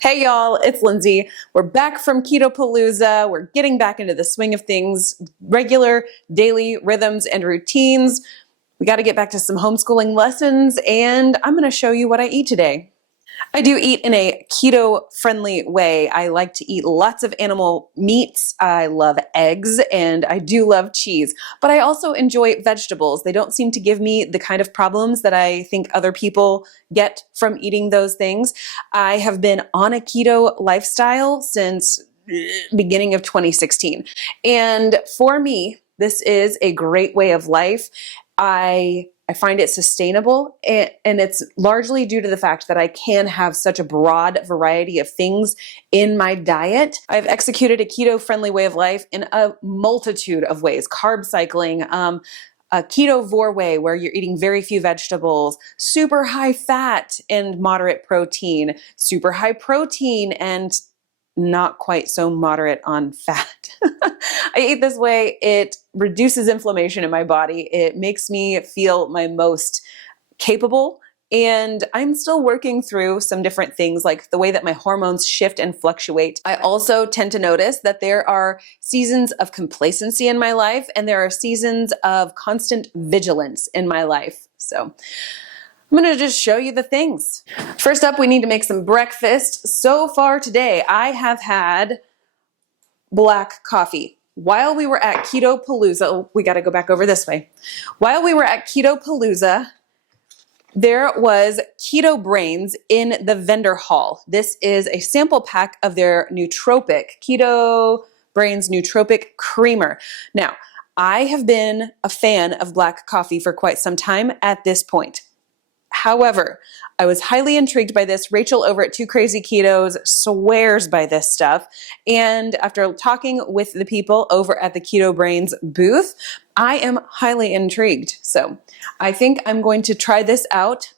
Hey y'all, it's Lindsey. We're back from Ketopalooza. We're getting back into the swing of things, regular daily rhythms and routines. We got to get back to some homeschooling lessons, and I'm going to show you what I eat today. I do eat in a keto-friendly way. I like to eat lots of animal meats. I love eggs, and I do love cheese. But I also enjoy vegetables. They don't seem to give me the kind of problems that I think other people get from eating those things. I have been on a keto lifestyle since beginning of 2016. And for me, this is a great way of life. I find it sustainable, and it's largely due to the fact that I can have such a broad variety of things in my diet. I've executed a keto-friendly way of life in a multitude of ways. Carb cycling, a Ketovore way where you're eating very few vegetables, super high fat and moderate protein, super high protein and not quite so moderate on fat. I eat this way. It reduces inflammation in my body. It makes me feel my most capable. And I'm still working through some different things, like the way that my hormones shift and fluctuate. I also tend to notice that there are seasons of complacency in my life, and there are seasons of constant vigilance in my life. So I'm going to just show you the things. First up, we need to make some breakfast. So far today, I have had black coffee. While we were at Ketopalooza, we got to go back over this way. While we were at Ketopalooza, there was keto brains in the vendor hall. This is a sample pack of their nootropic, Keto Brains Nootropic Creamer. Now, I have been a fan of black coffee for quite some time at this point. However, I was highly intrigued by this. Rachel over at Two Crazy Ketos swears by this stuff. And after talking with the people over at the Keto Brains booth, I am highly intrigued. So I think I'm going to try this out.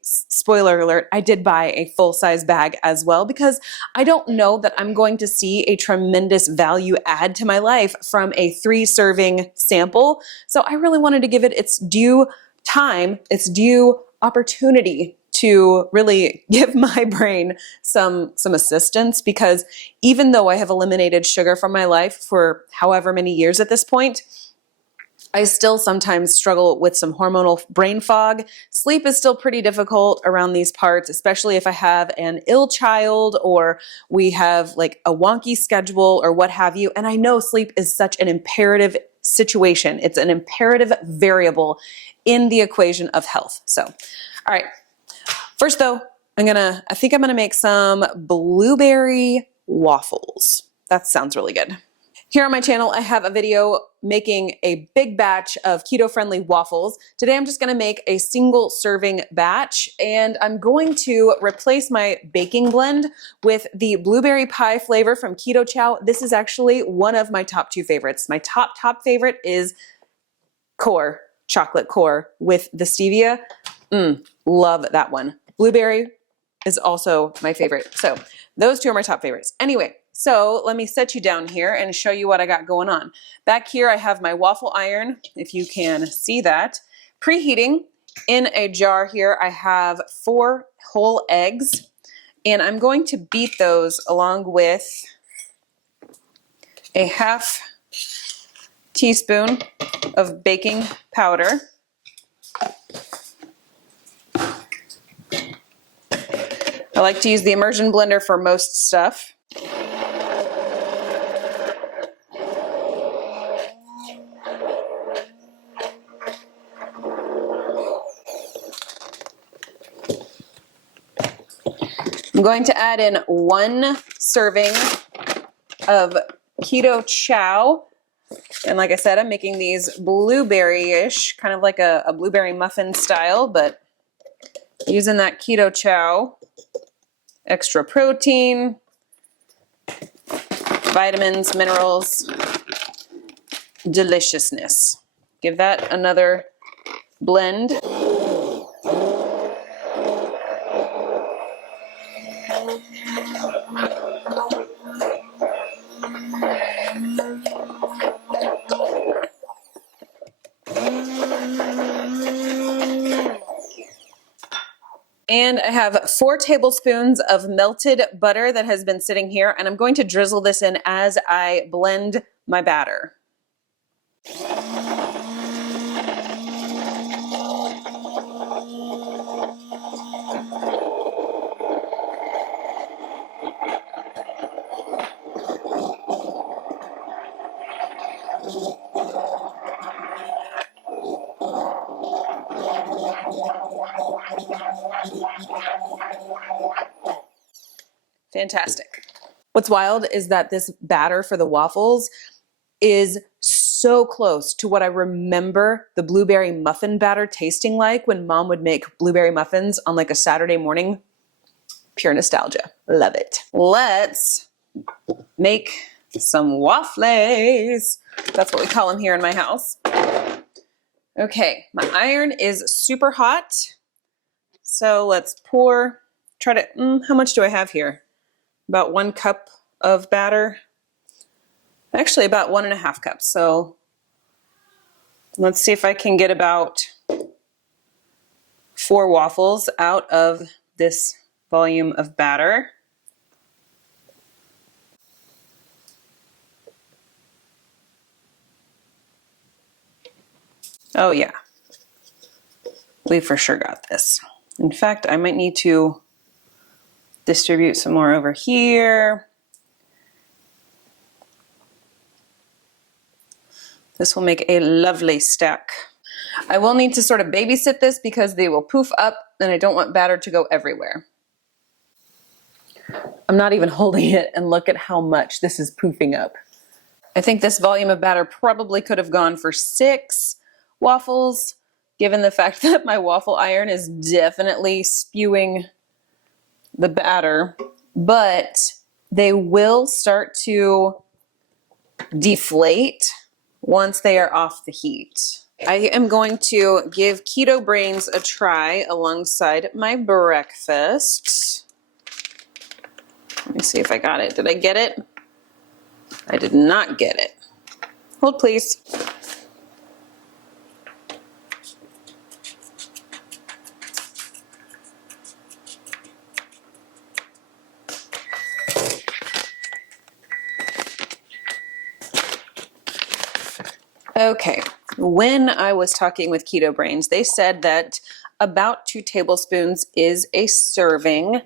Spoiler alert, I did buy a full-size bag as well because I don't know that I'm going to see a tremendous value add to my life from a 3-serving sample. So I really wanted to give it its due time, its due opportunity to really give my brain some assistance, because even though I have eliminated sugar from my life for however many years at this point, I still sometimes struggle with some hormonal brain fog. Sleep is still pretty difficult around these parts, especially if I have an ill child or we have like a wonky schedule or what have you. And I know sleep is such an imperative situation. It's an imperative variable in the equation of health. So, all right. First though, I think I'm gonna make some blueberry waffles. That sounds really good. Here on my channel, I have a video making a big batch of keto-friendly waffles. Today, I'm just gonna make a single serving batch, and I'm going to replace my baking blend with the blueberry pie flavor from KetoChow. This is actually one of my top 2 favorites. My top favorite is core, chocolate core with the stevia. Love that one. Blueberry is also my favorite. So those 2 are my top favorites. Anyway, so let me set you down here and show you what I got going on. Back here, I have my waffle iron, if you can see that. Preheating in a jar here, I have 4 whole eggs, and I'm going to beat those along with a half teaspoon of baking powder. I like to use the immersion blender for most stuff. I'm going to add in 1 serving of KetoChow. And like I said, I'm making these blueberry-ish, kind of like a blueberry muffin style, but using that KetoChow. Extra protein, vitamins, minerals, deliciousness. Give that another blend. And I have 4 tablespoons of melted butter that has been sitting here, and I'm going to drizzle this in as I blend my batter. Fantastic. What's wild is that this batter for the waffles is so close to what I remember the blueberry muffin batter tasting like when Mom would make blueberry muffins on like a Saturday morning. Pure nostalgia. Love it. Let's make some waffles. That's what we call them here in my house. Okay, my iron is super hot. So let's pour, how much do I have here? About 1 cup of batter. Actually about 1.5 cups. So let's see if I can get about 4 waffles out of this volume of batter. Oh yeah, we for sure got this. In fact, I might need to distribute some more over here. This will make a lovely stack. I will need to sort of babysit this because they will poof up and I don't want batter to go everywhere. I'm not even holding it and look at how much this is poofing up. I think this volume of batter probably could have gone for 6 waffles, given the fact that my waffle iron is definitely spewing the batter, but they will start to deflate once they are off the heat. I am going to give Keto Brains a try alongside my breakfast. Let me see if I got it. Did I get it? I did not get it. Hold please. Okay, when I was talking with Keto Brains, they said that about 2 tablespoons is a serving.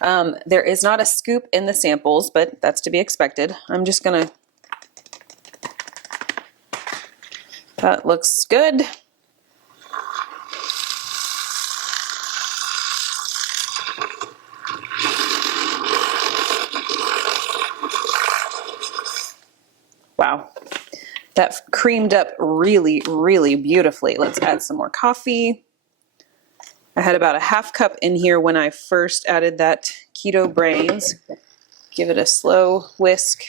There is not a scoop in the samples, but that's to be expected. I'm just gonna, that looks good. Wow. That creamed up really, really beautifully. Let's add some more coffee. I had about a 1/2 cup in here when I first added that Keto Brains. Give it a slow whisk.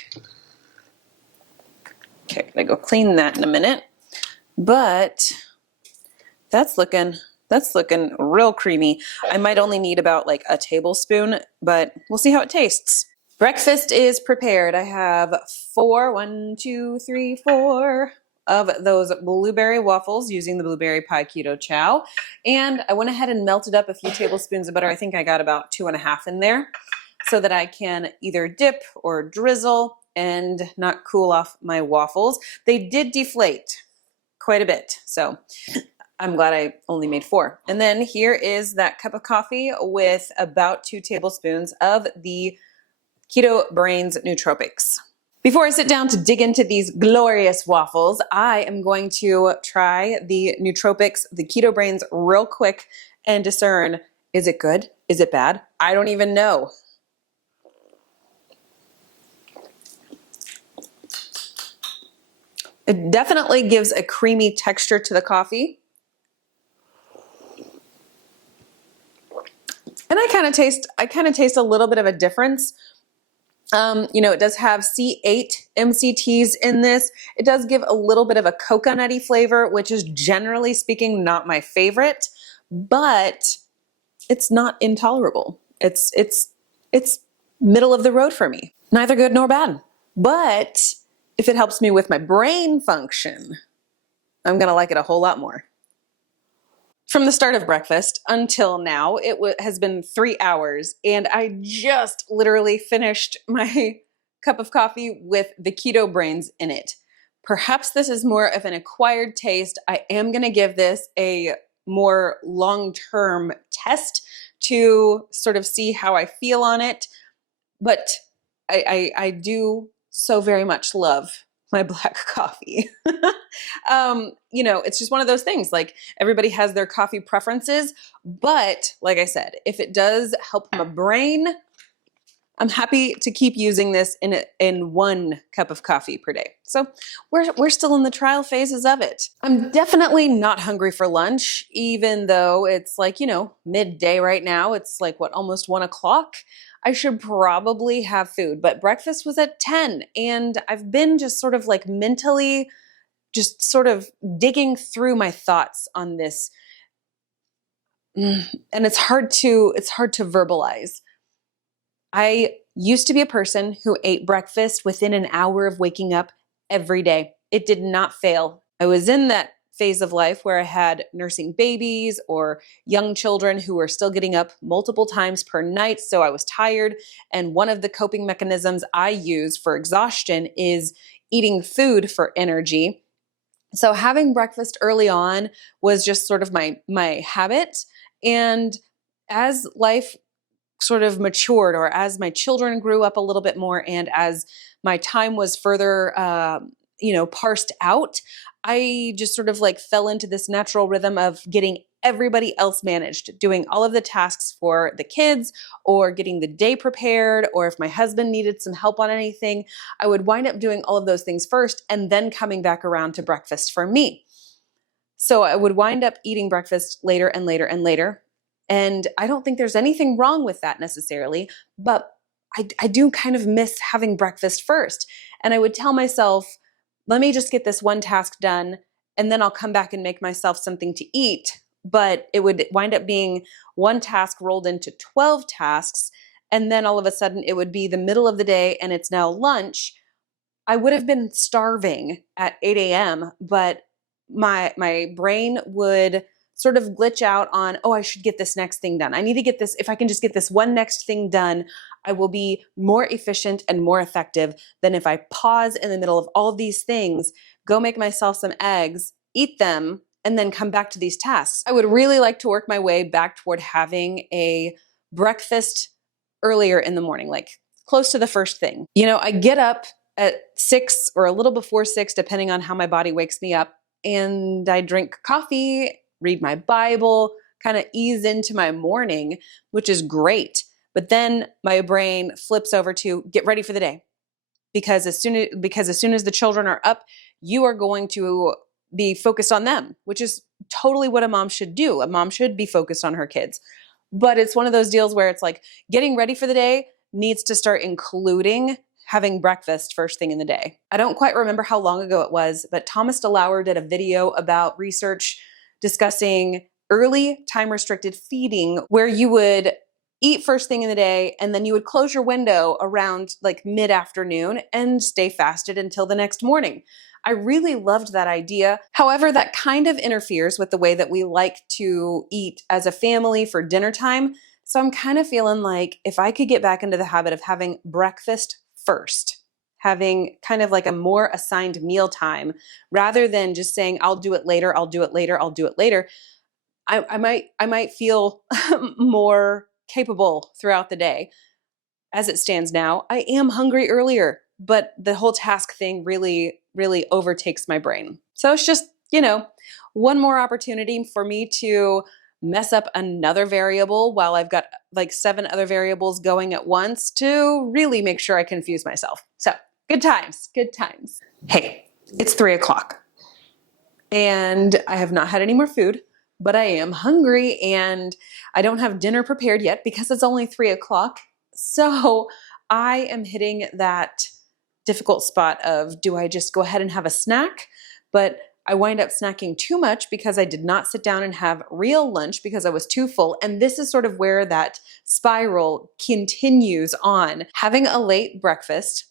Okay, I go clean that in a minute. But that's looking real creamy. I might only need about like a tablespoon, but we'll see how it tastes. Breakfast is prepared. I have 4 of those blueberry waffles using the blueberry pie KetoChow. And I went ahead and melted up a few tablespoons of butter. I think I got about 2.5 in there so that I can either dip or drizzle and not cool off my waffles. They did deflate quite a bit, so I'm glad I only made 4. And then here is that cup of coffee with about 2 tablespoons of the Keto Brains nootropics. Before I sit down to dig into these glorious waffles, I am going to try the nootropics, the Keto Brains, real quick and discern, is it good? Is it bad? I don't even know. It definitely gives a creamy texture to the coffee. And I kind of taste a little bit of a difference. You know, it does have C8 MCTs in this. It does give a little bit of a coconutty flavor, which is generally speaking not my favorite, but it's not intolerable. It's middle of the road for me. Neither good nor bad. But if it helps me with my brain function, I'm gonna like it a whole lot more. From the start of breakfast until now, it has been 3 hours, and I just literally finished my cup of coffee with the keto brains in it. Perhaps this is more of an acquired taste. I am going to give this a more long-term test to sort of see how I feel on it. But I do so very much love my black coffee. It's just one of those things. Like, everybody has their coffee preferences, but like I said, if it does help my brain, I'm happy to keep using this in 1 cup of coffee per day. So we're still in the trial phases of it. I'm definitely not hungry for lunch, even though it's like, midday right now. It's like, almost 1 o'clock. I should probably have food, but breakfast was at 10, and I've been just sort of like mentally just sort of digging through my thoughts on this. And it's hard to verbalize. I used to be a person who ate breakfast within an hour of waking up every day. It did not fail. I was in that phase of life where I had nursing babies or young children who were still getting up multiple times per night, so I was tired. And one of the coping mechanisms I use for exhaustion is eating food for energy. So having breakfast early on was just sort of my habit. And as life sort of matured, or as my children grew up a little bit more, and as my time was further, parsed out, I just sort of like fell into this natural rhythm of getting everybody else managed, doing all of the tasks for the kids, or getting the day prepared, or if my husband needed some help on anything, I would wind up doing all of those things first and then coming back around to breakfast for me. So I would wind up eating breakfast later and later and later. And I don't think there's anything wrong with that necessarily, but I do kind of miss having breakfast first. And I would tell myself, let me just get this 1 task done, and then I'll come back and make myself something to eat. But it would wind up being 1 task rolled into 12 tasks. And then all of a sudden it would be the middle of the day and it's now lunch. I would have been starving at 8 a.m., but my brain would sort of glitch out on, I should get this next thing done. I need to get this. If I can just get this one next thing done, I will be more efficient and more effective than if I pause in the middle of all of these things, go make myself some eggs, eat them, and then come back to these tasks. I would really like to work my way back toward having a breakfast earlier in the morning, like close to the first thing. I get up at 6 or a little before 6, depending on how my body wakes me up, and I drink coffee, read my Bible, kind of ease into my morning, which is great. But then my brain flips over to get ready for the day. Because as soon as the children are up, you are going to be focused on them, which is totally what a mom should do. A mom should be focused on her kids. But it's one of those deals where it's like getting ready for the day needs to start including having breakfast first thing in the day. I don't quite remember how long ago it was, but Thomas DeLauer did a video about research discussing early time-restricted feeding, where you would eat first thing in the day and then you would close your window around like mid-afternoon and stay fasted until the next morning. I really loved that idea. However, that kind of interferes with the way that we like to eat as a family for dinner time. So I'm kind of feeling like if I could get back into the habit of having breakfast first, having kind of like a more assigned meal time, rather than just saying, I'll do it later, I'll do it later, I'll do it later, I might feel more capable throughout the day. As it stands now, I am hungry earlier, but the whole task thing really, really overtakes my brain. So it's just, one more opportunity for me to mess up another variable while I've got like 7 other variables going at once to really make sure I confuse myself. So good times, good times. Hey, it's 3 o'clock and I have not had any more food, but I am hungry and I don't have dinner prepared yet because it's only 3 o'clock. So I am hitting that difficult spot of, do I just go ahead and have a snack? But I wind up snacking too much because I did not sit down and have real lunch because I was too full. And this is sort of where that spiral continues on. Having a late breakfast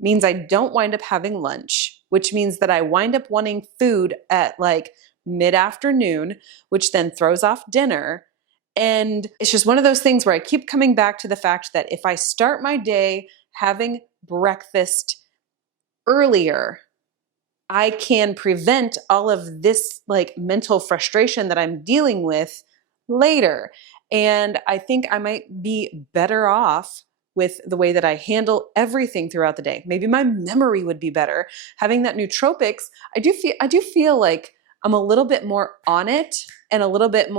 means I don't wind up having lunch, which means that I wind up wanting food at like mid-afternoon, which then throws off dinner. And it's just one of those things where I keep coming back to the fact that if I start my day having breakfast earlier, I can prevent all of this like mental frustration that I'm dealing with later. And I think I might be better off with the way that I handle everything throughout the day. Maybe my memory would be better. Having that nootropics, I do feel like I'm a little bit more on it and a little bit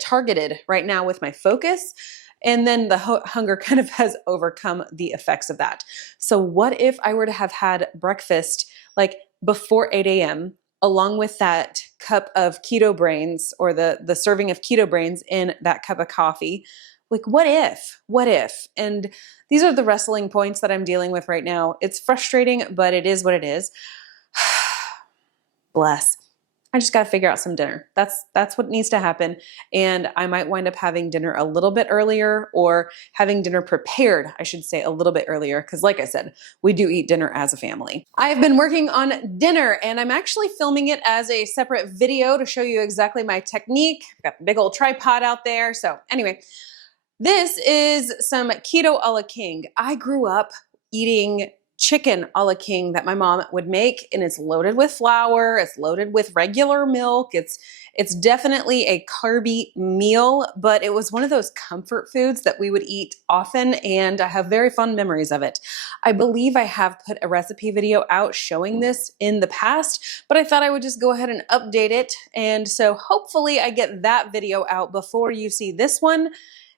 targeted right now with my focus. And then the hunger kind of has overcome the effects of that. So what if I were to have had breakfast like before 8 a.m. along with that cup of keto brains, or the serving of keto brains in that cup of coffee? Like, what if? And these are the wrestling points that I'm dealing with right now. It's frustrating, but it is what it is. Bless. I just got to figure out some dinner. That's what needs to happen. And I might wind up having dinner a little bit earlier, or having dinner prepared, I should say, a little bit earlier. Because like I said, we do eat dinner as a family. I've been working on dinner, and I'm actually filming it as a separate video to show you exactly my technique. I've got a big old tripod out there. So anyway, this is some keto a la king. I grew up eating chicken a la king that my mom would make, and it's loaded with flour, it's loaded with regular milk. It's definitely a carby meal, but it was one of those comfort foods that we would eat often, and I have very fond memories of it. I believe I have put a recipe video out showing this in the past, but I thought I would just go ahead and update it, and so hopefully I get that video out before you see this one.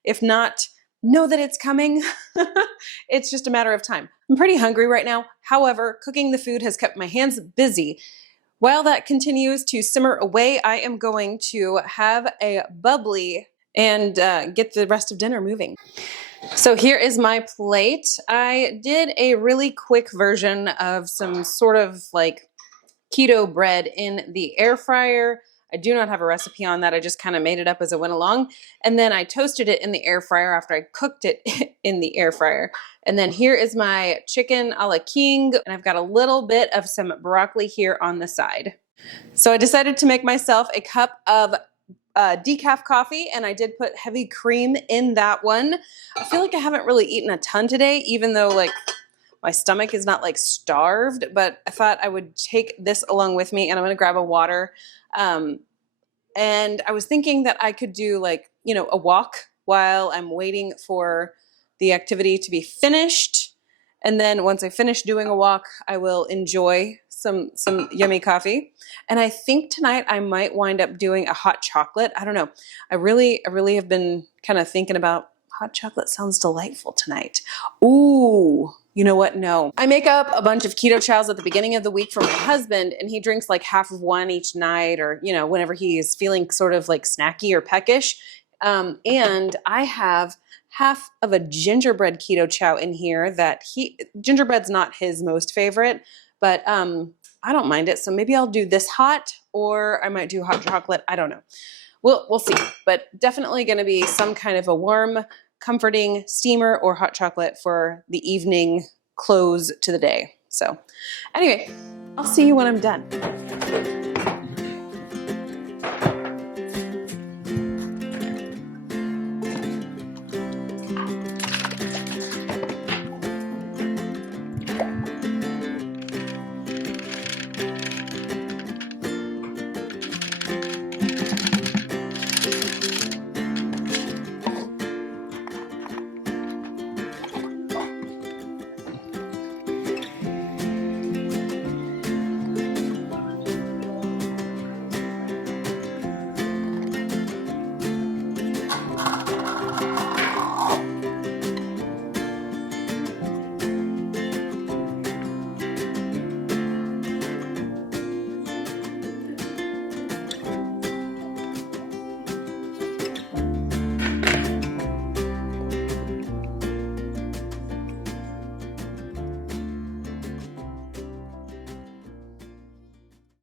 If not, know that it's coming. It's just a matter of time. I'm pretty hungry right now. However, cooking the food has kept my hands busy. While that continues to simmer away, I am going to have a bubbly and get the rest of dinner moving. So here is my plate. I did a really quick version of some sort of like keto bread in the air fryer. I do not have a recipe on that. I just kind of made it up as I went along. And then I toasted it in the air fryer after I cooked it in the air fryer. And then here is my chicken a la king. And I've got a little bit of some broccoli here on the side. So I decided to make myself a cup of decaf coffee, and I did put heavy cream in that one. I feel like I haven't really eaten a ton today, even though like my stomach is not like starved, but I thought I would take this along with me, and I'm going to grab a water. And I was thinking that I could do like, you know, a walk while I'm waiting for the activity to be finished. And then once I finish doing a walk, I will enjoy some yummy coffee. And I think tonight I might wind up doing a hot chocolate. I don't know. I really have been kind of thinking about hot chocolate. Sounds delightful tonight. Ooh. You know what? No. I make up a bunch of keto chows at the beginning of the week for my husband, and he drinks like half of one each night, or, you know, whenever he is feeling sort of like snacky or peckish. And I have half of a gingerbread keto chow in here that gingerbread's not his most favorite, but I don't mind it. So maybe I'll do this hot, or I might do hot chocolate. I don't know. We'll see, but definitely going to be some kind of a warm, comforting steamer or hot chocolate for the evening close to the day. So anyway, I'll see you when I'm done.